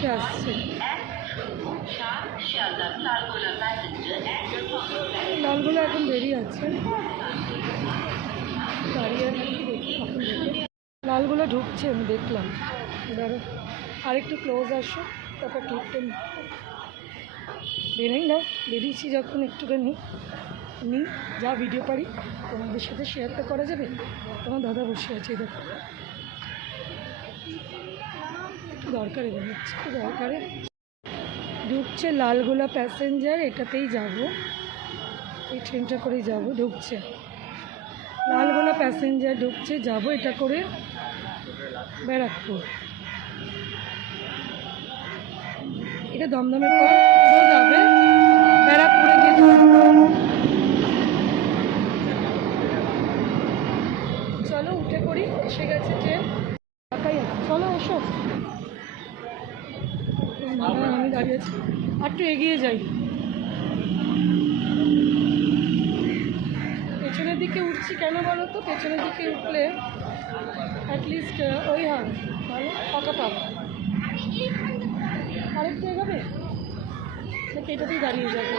থেকে আসছে। লালগোলা এখন দেরি আছে, দাঁড়িয়ে আছি দেখি কখন দেখে। লালগোলা ঢুকছে, আমি দেখলাম। এবারে আরেকটু ক্লোজ আসো, তারপর ক্লিপটা বেরোই না, বেরিয়েছি যখন একটুখানি নিই, যা ভিডিও পারি তোমাদের সাথে শেয়ার তো করা যাবে। তোমার দাদা বসে আছে, দেখো দরকারে বেরোচ্ছে, দরকারে ঢুকছে। লালগোলা প্যাসেঞ্জার, এটাতেই যাব, এই ট্রেনটা করেই যাব। ঢুকছে লালগোলা প্যাসেঞ্জার, ঢুকছে, যাব এটা করে ব্যারাকপুর। এটা দমদমের পর যাবে ব্যারাকপুরে গিয়ে। চলো উঠে পড়ি, এসে গেছে ট্রেন, ঢাকাই আছে। চলো এসো, আমি দাঁড়িয়ে আছি, আর একটু এগিয়ে যাই। পেছনের দিকে উঠছি কেন বলো তো? পেছনের দিকে উঠলে অ্যাটলিস্ট ওই হবে, ভালো ফাঁকা পাবো। আরেকটু এগাবে নাকি এটাতেই দাঁড়িয়ে যাবে?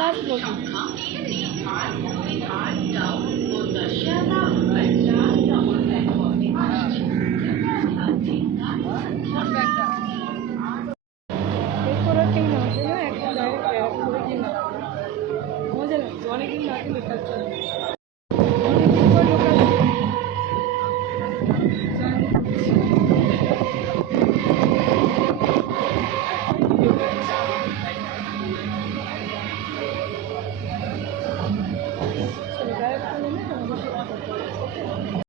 লাস্ট বলবো।